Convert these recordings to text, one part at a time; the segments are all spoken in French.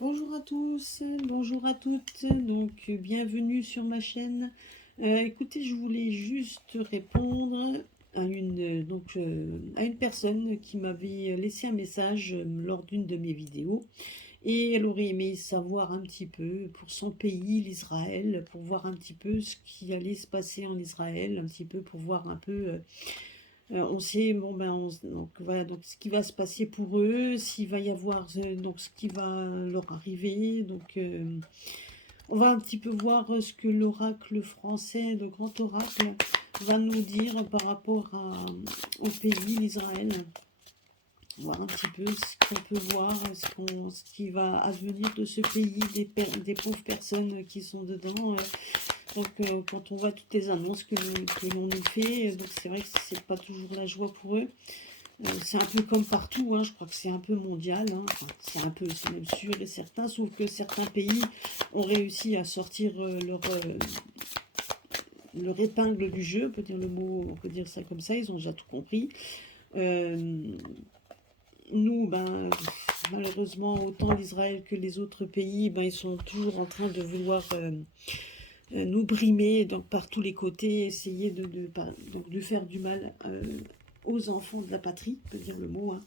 Bonjour à tous, bonjour à toutes, donc bienvenue sur ma chaîne. Écoutez, je voulais juste répondre à à une personne qui m'avait laissé un message lors d'une de mes vidéos et elle aurait aimé savoir un petit peu pour son pays, l'Israël, pour voir un petit peu ce qui allait se passer en Israël, un petit peu pour voir un peu on sait, bon ben, donc voilà, donc ce qui va se passer pour eux, s'il va y avoir donc ce qui va leur arriver. Donc, on va un petit peu voir ce que l'oracle français, le grand oracle, va nous dire par rapport au pays, l'Israël. Voir un petit peu ce qu'on peut voir, ce qui va advenir de ce pays, des pauvres personnes qui sont dedans. Donc, quand on voit toutes les annonces que l'on nous fait, donc c'est vrai que c'est pas toujours la joie pour eux. C'est un peu comme partout, hein, je crois que c'est un peu mondial, hein. Enfin, c'est même sûr et certain, sauf que certains pays ont réussi à sortir leur épingle du jeu, on peut dire le mot, on peut dire ça comme ça, ils ont déjà tout compris. Euh, Nous, ben, malheureusement, autant l'Israël que les autres pays, ben, ils sont toujours en train de vouloir nous brimer, donc par tous les côtés, essayer donc de faire du mal aux enfants de la patrie, on peut dire le mot, hein.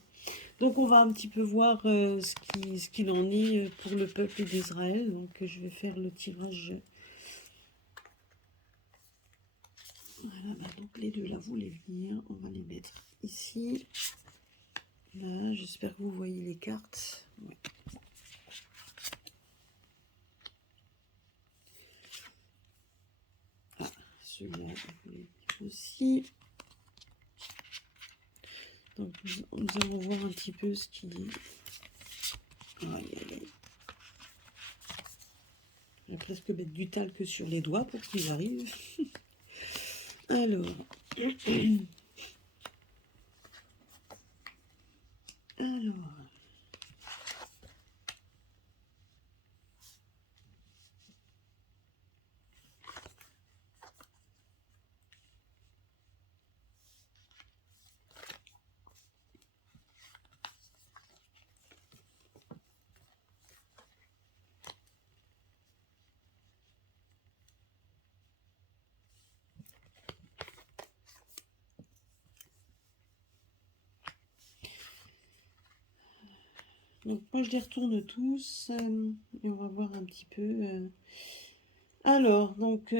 Donc on va un petit peu voir ce qu'il en est pour le peuple d'Israël. Donc je vais faire le tirage. Voilà, bah, donc les deux là, vous les venir. On va les mettre ici. Là, j'espère que vous voyez les cartes. Ouais. Ah, celui-là, vous les mettre aussi. Donc nous allons voir un petit peu ce qu'il dit. Aïe, aïe, aïe. Je vais presque mettre du talc sur les doigts pour qu'ils arrivent. Alors. Alors. Donc moi je les retourne tous et on va voir un petit peu. Alors, donc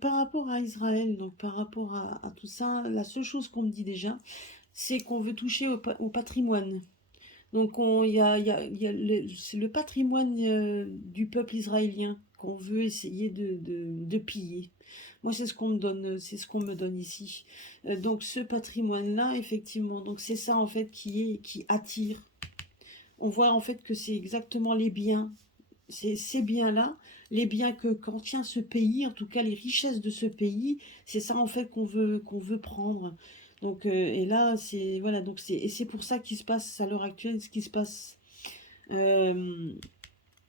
par rapport à Israël, donc par rapport à tout ça, la seule chose qu'on me dit déjà, c'est qu'on veut toucher au patrimoine. Donc il y a c'est le patrimoine du peuple israélien qu'on veut essayer de piller. Moi, c'est ce qu'on me donne, c'est ce qu'on me donne ici. Donc ce patrimoine-là, effectivement, donc c'est ça en fait qui attire. On voit en fait que c'est exactement les biens, c'est ces biens-là, les biens que contient ce pays, en tout cas les richesses de ce pays, c'est ça en fait qu'on veut prendre. Donc et là c'est voilà donc c'est pour ça qu'il se passe à l'heure actuelle ce qui se passe. Euh,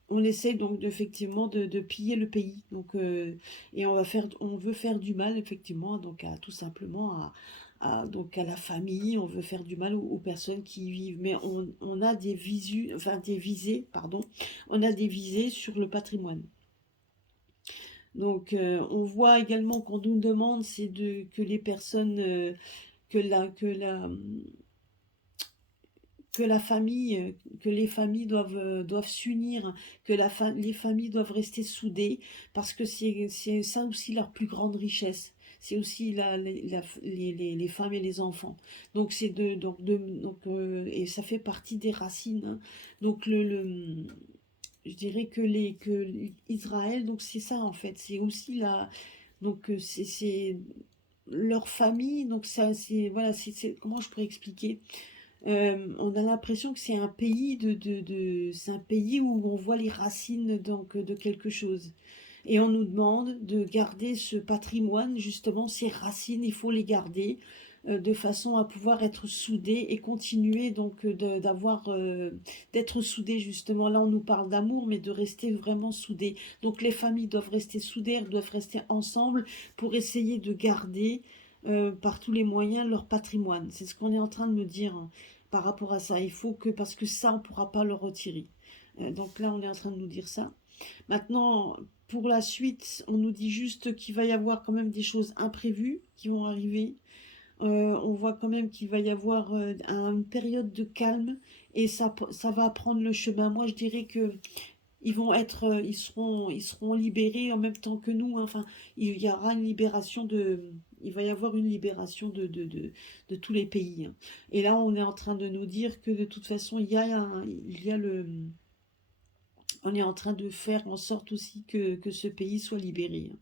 on essaie donc effectivement de piller le pays. Donc et on veut faire du mal effectivement donc à tout simplement donc à la famille, on veut faire du mal aux personnes qui y vivent, mais on a des visées, pardon, on a des visées sur le patrimoine. Donc, on voit également qu'on nous demande, que les personnes, que la famille, que les familles doivent s'unir, les familles doivent rester soudées, parce que c'est ça aussi leur plus grande richesse. C'est aussi les femmes et les enfants. Donc et ça fait partie des racines, hein. Donc je dirais que Israël, donc c'est ça en fait. C'est aussi donc c'est leur famille. Donc ça, c'est voilà, comment je pourrais expliquer? On a l'impression que c'est un pays c'est un pays où on voit les racines donc de quelque chose. Et on nous demande de garder ce patrimoine, justement, ces racines, il faut les garder. de façon à pouvoir être soudés et continuer donc d'être soudés justement. Là, on nous parle d'amour, mais de rester vraiment soudés. Donc les familles doivent rester soudées, elles doivent rester ensemble pour essayer de garder par tous les moyens leur patrimoine. C'est ce qu'on est en train de me dire hein, par rapport à ça. Il faut que, parce que ça, on ne pourra pas le retirer. Donc là, on est en train de nous dire ça. Maintenant, pour la suite, on nous dit juste qu'il va y avoir quand même des choses imprévues qui vont arriver. On voit quand même qu'il va y avoir une période de calme et ça va prendre le chemin. Moi, je dirais que ils seront libérés en même temps que nous. Hein. Enfin, il y aura une libération il va y avoir une libération de tous les pays. Hein. Et là, on est en train de nous dire que de toute façon, on est en train de faire en sorte aussi que ce pays soit libéré. Hein.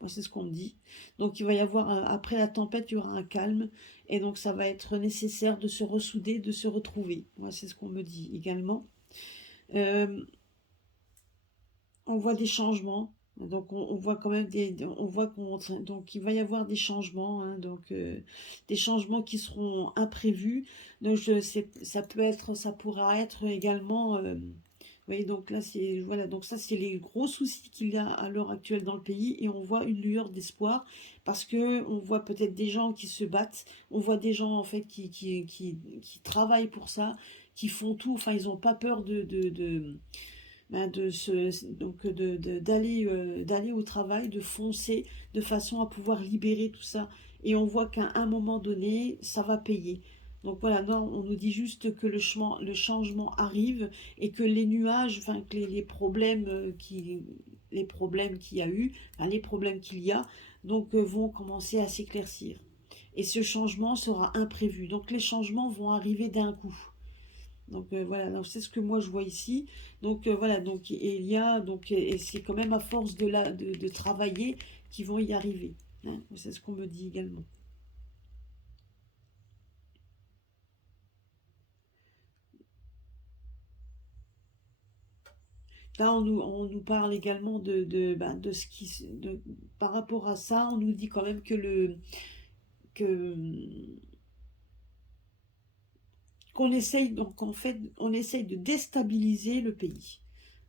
Moi, c'est ce qu'on me dit. Donc, il va y avoir, après la tempête, il y aura un calme. Et donc, ça va être nécessaire de se ressouder, de se retrouver. Moi, c'est ce qu'on me dit également. Euh, on voit des changements. Donc, on voit quand même on voit donc, il va y avoir des changements. Hein, donc, des changements qui seront imprévus. Donc, ça pourra être également. Vous voyez, donc là, voilà, donc ça, c'est les gros soucis qu'il y a à l'heure actuelle dans le pays et on voit une lueur d'espoir parce que on voit peut-être des gens qui se battent, on voit des gens en fait qui travaillent pour ça, qui font tout, enfin, ils n'ont pas peur d'aller au travail, de foncer de façon à pouvoir libérer tout ça. Et on voit qu'à un moment donné, ça va payer. Donc voilà, non, on nous dit juste que le changement arrive et que les nuages, enfin que les problèmes les problèmes qu'il y a eu, enfin, les problèmes qu'il y a, donc vont commencer à s'éclaircir. Et ce changement sera imprévu. Donc les changements vont arriver d'un coup. Donc voilà, c'est ce que moi je vois ici. Donc voilà, donc et il y a donc et c'est quand même à force de travailler qu'ils vont y arriver. Hein. C'est ce qu'on me dit également. Là, on nous parle également de ce par rapport à ça, on nous dit quand même que qu'on essaye, donc en fait, on essaye de déstabiliser le pays.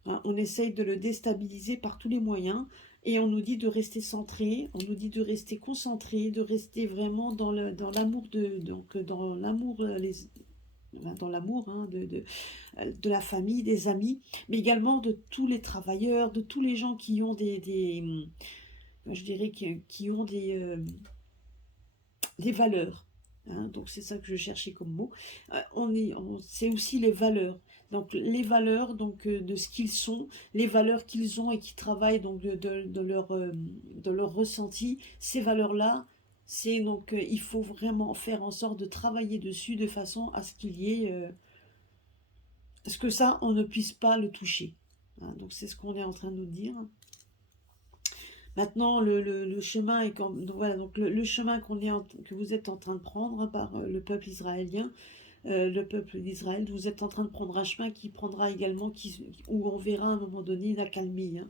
Hein, on essaye de le déstabiliser par tous les moyens et on nous dit de rester centré, on nous dit de rester concentré, de rester vraiment dans l'amour donc dans l'amour dans l'amour hein, de la famille, des amis, mais également de tous les travailleurs, de tous les gens qui ont je dirais qui ont des valeurs. Hein, donc c'est ça que je cherchais comme mot. C'est aussi les valeurs. Donc les valeurs de ce qu'ils sont, les valeurs qu'ils ont et qui travaillent donc de leur ressenti, ces valeurs-là, c'est donc il faut vraiment faire en sorte de travailler dessus de façon à ce qu'il y ait parce que ça, on ne puisse pas le toucher. Hein, donc c'est ce qu'on est en train de nous dire. Maintenant, le chemin est donc voilà, donc le chemin que vous êtes en train de prendre par le peuple israélien, le peuple d'Israël, vous êtes en train de prendre un chemin qui prendra également, où on verra à un moment donné une accalmie. Hein.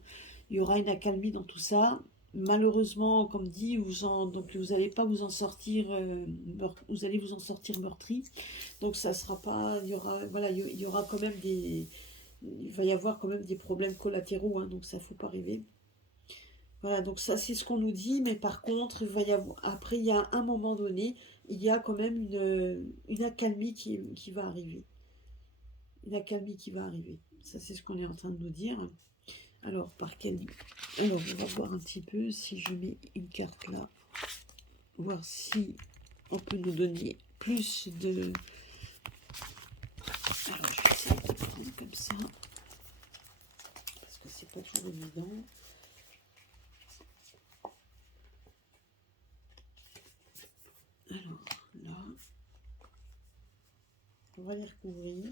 Il y aura une accalmie dans tout ça. Malheureusement, comme dit, donc vous n'allez pas vous en sortir, vous allez vous en sortir meurtri. Donc ça sera pas, il y aura, voilà, il y aura quand même il va y avoir quand même des problèmes collatéraux. Hein, donc ça faut pas rêver. Voilà, donc ça c'est ce qu'on nous dit, mais par contre, après, il y a un moment donné, il y a quand même une accalmie qui va arriver. Une accalmie qui va arriver. Ça c'est ce qu'on est en train de nous dire. Alors, Alors, on va voir un petit peu si je mets une carte là, voir si on peut nous donner plus de... Alors, je vais essayer de prendre comme ça, parce que c'est pas toujours évident. Alors, là, on va les recouvrir.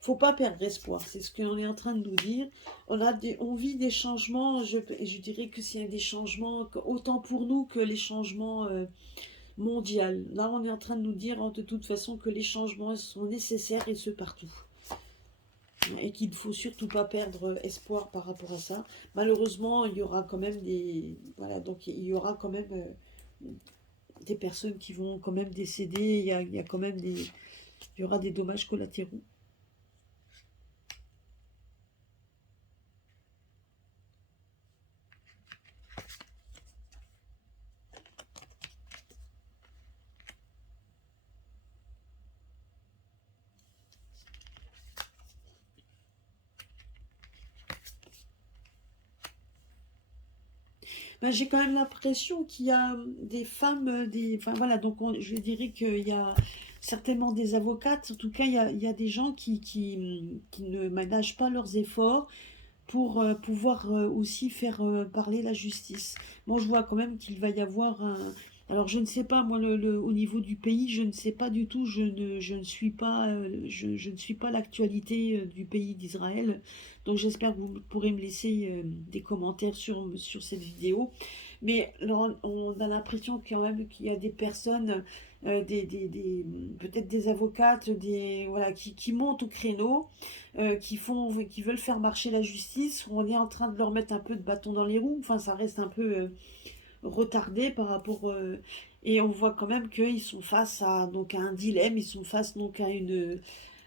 Faut pas perdre espoir, c'est ce qu'on est en train de nous dire. On vit des changements, je dirais que c'est des changements autant pour nous que les changements mondiaux. Là, on est en train de nous dire de toute façon que les changements sont nécessaires et ce partout. et qu'il ne faut surtout pas perdre espoir par rapport à ça. Malheureusement, il y aura quand même voilà, donc il y aura quand même des personnes qui vont quand même décéder, il y a quand même il y aura des dommages collatéraux. Ben, j'ai quand même l'impression qu'il y a des femmes, enfin voilà, donc je dirais qu'il y a certainement des avocates, en tout cas il y a des gens qui ne ménagent pas leurs efforts pour pouvoir aussi faire parler la justice. Moi, je vois quand même qu'il va y avoir un... Alors, je ne sais pas, moi, au niveau du pays, je ne sais pas du tout, je ne suis pas, je ne suis pas l'actualité du pays d'Israël. Donc, j'espère que vous pourrez me laisser des commentaires sur cette vidéo. Mais alors, on a l'impression quand même qu'il y a des personnes, peut-être des avocates, voilà, qui montent au créneau, qui veulent faire marcher la justice. On est en train de leur mettre un peu de bâton dans les roues. Enfin, ça reste un peu retardé par rapport. Et on voit quand même qu'ils sont face à, donc, à un dilemme. Ils sont face donc à une.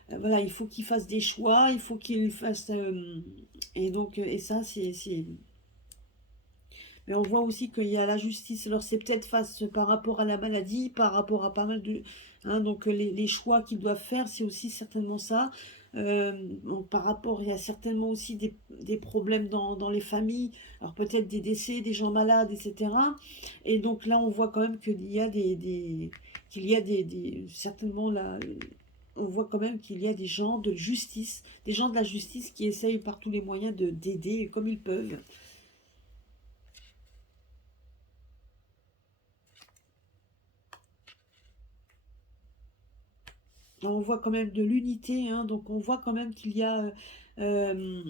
Voilà, il faut qu'ils fassent des choix. Il faut qu'ils fassent. Et donc, et ça, c'est. Mais on voit aussi qu'il y a la justice. Alors, c'est peut-être face par rapport à la maladie, par rapport à pas mal de. Hein, donc, les choix qu'ils doivent faire, c'est aussi certainement ça. Donc, par rapport, il y a certainement aussi des problèmes dans les familles. Alors, peut-être des décès, des gens malades, etc. Et donc, là, on voit quand même qu'il y a qu'il y a certainement là. On voit quand même qu'il y a des gens de justice, des gens de la justice qui essayent par tous les moyens d'aider comme ils peuvent. On voit quand même de l'unité, hein, donc on voit quand même qu'il y a... euh,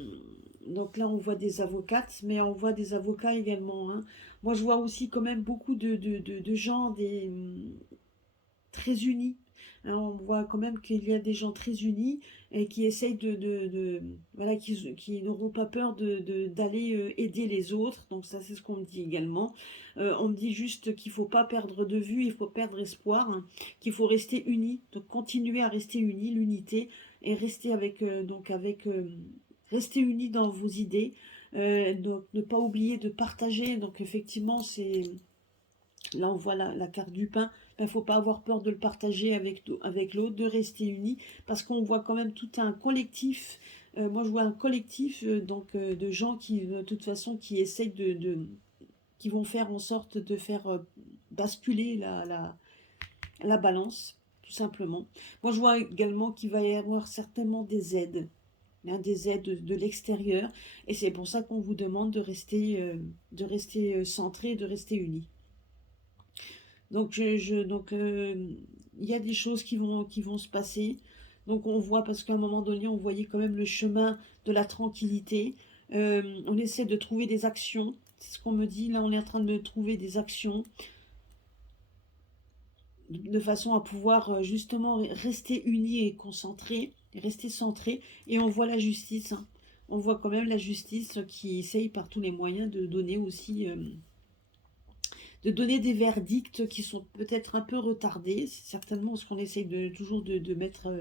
donc là, on voit des avocates, mais on voit des avocats également, hein. Moi, je vois aussi quand même beaucoup de gens très unis, hein. On voit quand même qu'il y a des gens très unis et qui essayent voilà, qui n'auront pas peur d'aller aider les autres. Donc ça, c'est ce qu'on me dit également. On me dit juste qu'il faut pas perdre de vue, il faut perdre espoir, hein, qu'il faut rester unis, donc continuer à rester unis, l'unité, et rester rester unis dans vos idées. Donc ne pas oublier de partager. Donc effectivement, c'est là, on voit la carte du pain. Il ne faut pas avoir peur de le partager avec l'autre, de rester unis, parce qu'on voit quand même tout un collectif. Moi, je vois un collectif de gens qui, de toute façon, qui essayent qui vont faire en sorte de faire basculer la balance, tout simplement. Moi, je vois également qu'il va y avoir certainement des aides, hein, des aides de l'extérieur, et c'est pour ça qu'on vous demande de rester centré, de rester unis. Donc, il y a des choses qui vont se passer. Donc, on voit, parce qu'à un moment donné, on voyait quand même le chemin de la tranquillité. On essaie de trouver des actions. C'est ce qu'on me dit. Là, on est en train de trouver des actions de façon à pouvoir justement rester unis et concentrés, rester centrés. Et on voit la justice, hein. On voit quand même la justice qui essaye par tous les moyens de donner aussi. De donner des verdicts qui sont peut-être un peu retardés. C'est certainement ce qu'on essaye toujours de mettre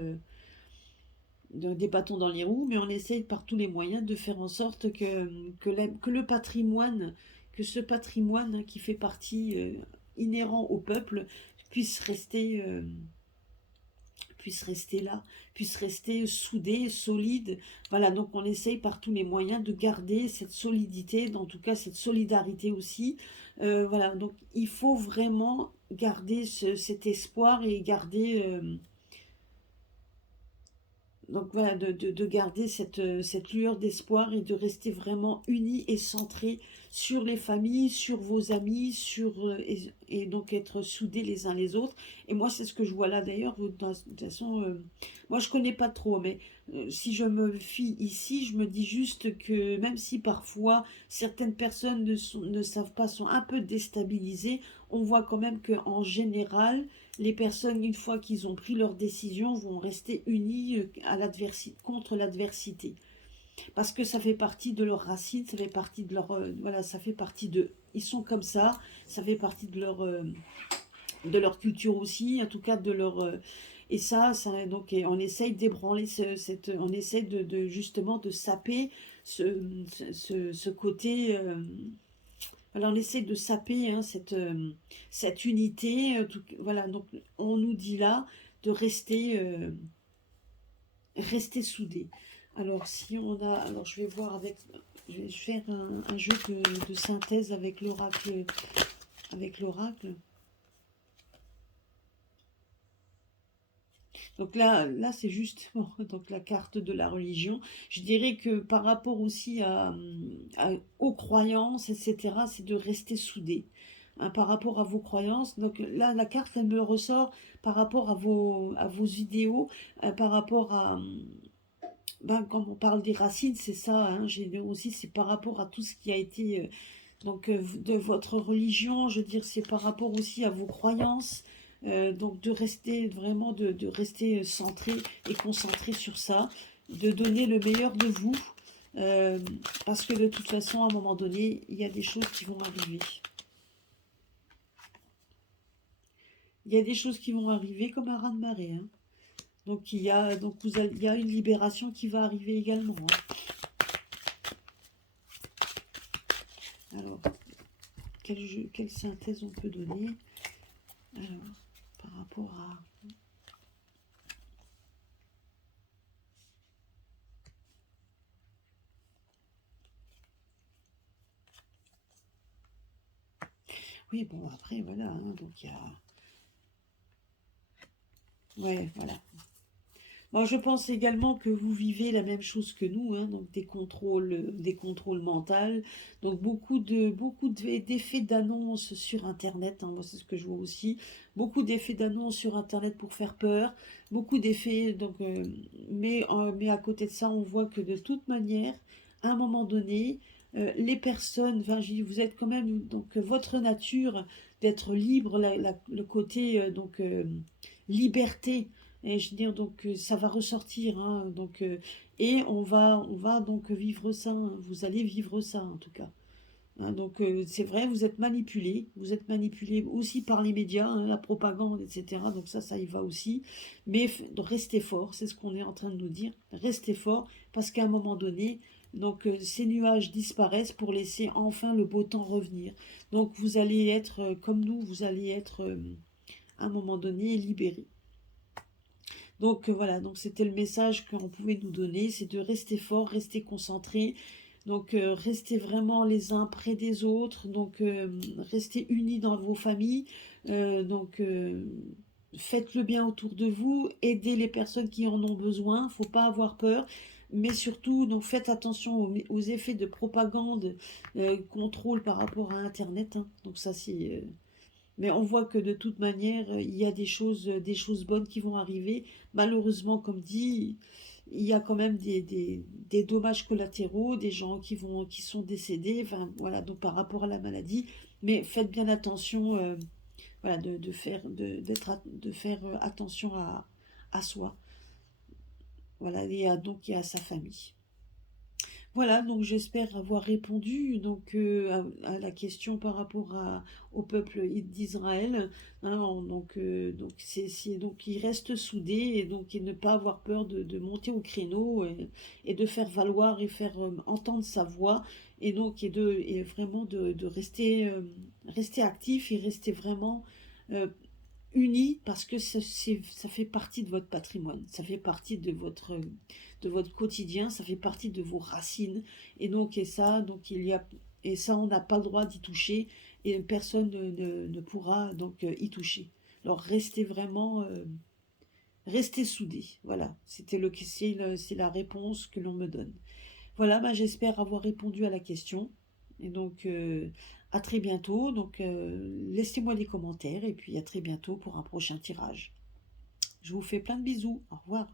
des bâtons dans les roues, mais on essaye par tous les moyens de faire en sorte que le patrimoine, que ce patrimoine qui fait partie inhérent au peuple puisse rester, puisse rester là, puisse rester soudé, solide. Voilà, donc on essaye par tous les moyens de garder cette solidité, en tout cas cette solidarité aussi. Voilà, donc il faut vraiment garder cet espoir et garder... donc voilà, de garder cette lueur d'espoir et de rester vraiment unis et centrés sur les familles, sur vos amis, et donc être soudés les uns les autres. Et moi, c'est ce que je vois là d'ailleurs. De toute façon, moi je connais pas trop, mais si je me fie ici, je me dis juste que même si parfois certaines personnes ne savent pas, sont un peu déstabilisées, on voit quand même qu'en général, les personnes, une fois qu'ils ont pris leur décision, vont rester unis à l'adversité, contre l'adversité. Parce que ça fait partie de leurs racines, ça fait partie de leur... voilà, ça fait partie de... Ils sont comme ça fait partie de leur culture aussi, en tout cas de leur... et ça donc, et on essaye d'ébranler on essaye justement de saper ce côté... voilà, on essaie de saper hein, cette unité. Voilà, donc on nous dit là de rester soudés. Alors si on a, alors je vais voir avec, je vais faire un jeu de synthèse avec l'oracle, Donc là c'est justement donc la carte de la religion. Je dirais que par rapport aussi aux croyances, etc., c'est de rester soudé. Hein, par rapport à vos croyances. Donc là, la carte, elle me ressort par rapport à vos idéaux, par rapport à... ben, quand on parle des racines, c'est ça, hein, j'ai aussi, c'est par rapport à tout ce qui a été de votre religion, je veux dire, c'est par rapport aussi à vos croyances, donc de rester vraiment, de rester centré et concentré sur ça, de donner le meilleur de vous, euh, parce que de toute façon, à un moment donné, il y a des choses qui vont arriver. Il y a des choses qui vont arriver comme un raz-de-marée, hein. Donc il y a une libération qui va arriver également, hein. Alors, quelle synthèse on peut donner? Alors, par rapport à... Oui, bon, après, voilà, hein, donc il y a... Ouais, voilà. Moi, je pense également que vous vivez la même chose que nous, hein, donc des contrôles mentaux, donc d'effets d'annonce sur Internet, hein, moi c'est ce que je vois aussi, beaucoup d'effets d'annonce sur Internet pour faire peur, beaucoup d'effets, donc, mais à côté de ça, on voit que de toute manière, à un moment donné, les personnes, enfin, je dis, vous êtes quand même, donc votre nature d'être libre, le côté, liberté, et je veux dire, donc ça va ressortir, hein, donc, et on va donc vivre ça, hein, vous allez vivre ça en tout cas. Hein, donc c'est vrai, vous êtes manipulé aussi par les médias, hein, la propagande, etc. Donc ça y va aussi. Mais restez fort, c'est ce qu'on est en train de nous dire. Restez fort, parce qu'à un moment donné, donc ces nuages disparaissent pour laisser enfin le beau temps revenir. Donc vous allez être comme nous, vous allez être à un moment donné libérés. Donc voilà, donc c'était le message qu'on pouvait nous donner, c'est de rester fort, rester concentré, donc rester vraiment les uns près des autres, donc rester unis dans vos familles, donc faites le bien autour de vous, aidez les personnes qui en ont besoin, faut pas avoir peur, mais surtout donc faites attention aux effets de propagande, contrôle par rapport à Internet, hein. Donc ça c'est mais on voit que de toute manière, il y a des choses bonnes qui vont arriver. Malheureusement, comme dit, il y a quand même des dommages collatéraux, des gens qui sont décédés, enfin voilà, donc par rapport à la maladie. Mais faites bien attention, voilà, de faire attention à soi, voilà, donc et à sa famille. Voilà, donc j'espère avoir répondu donc à la question par rapport au peuple d'Israël. Hein, donc donc il reste soudé et donc et ne pas avoir peur de monter au créneau et de faire valoir et faire entendre sa voix et donc et vraiment de rester rester actif et rester vraiment euh, unis parce que ça fait partie de votre patrimoine, ça fait partie de votre quotidien, ça fait partie de vos racines. Et donc, et ça, on n'a pas le droit d'y toucher et personne ne pourra donc y toucher. Alors, restez vraiment, restez soudés. Voilà, c'est la réponse que l'on me donne. Voilà, bah, j'espère avoir répondu à la question. Et donc, à très bientôt. Donc, laissez-moi des commentaires et puis à très bientôt pour un prochain tirage. Je vous fais plein de bisous. Au revoir.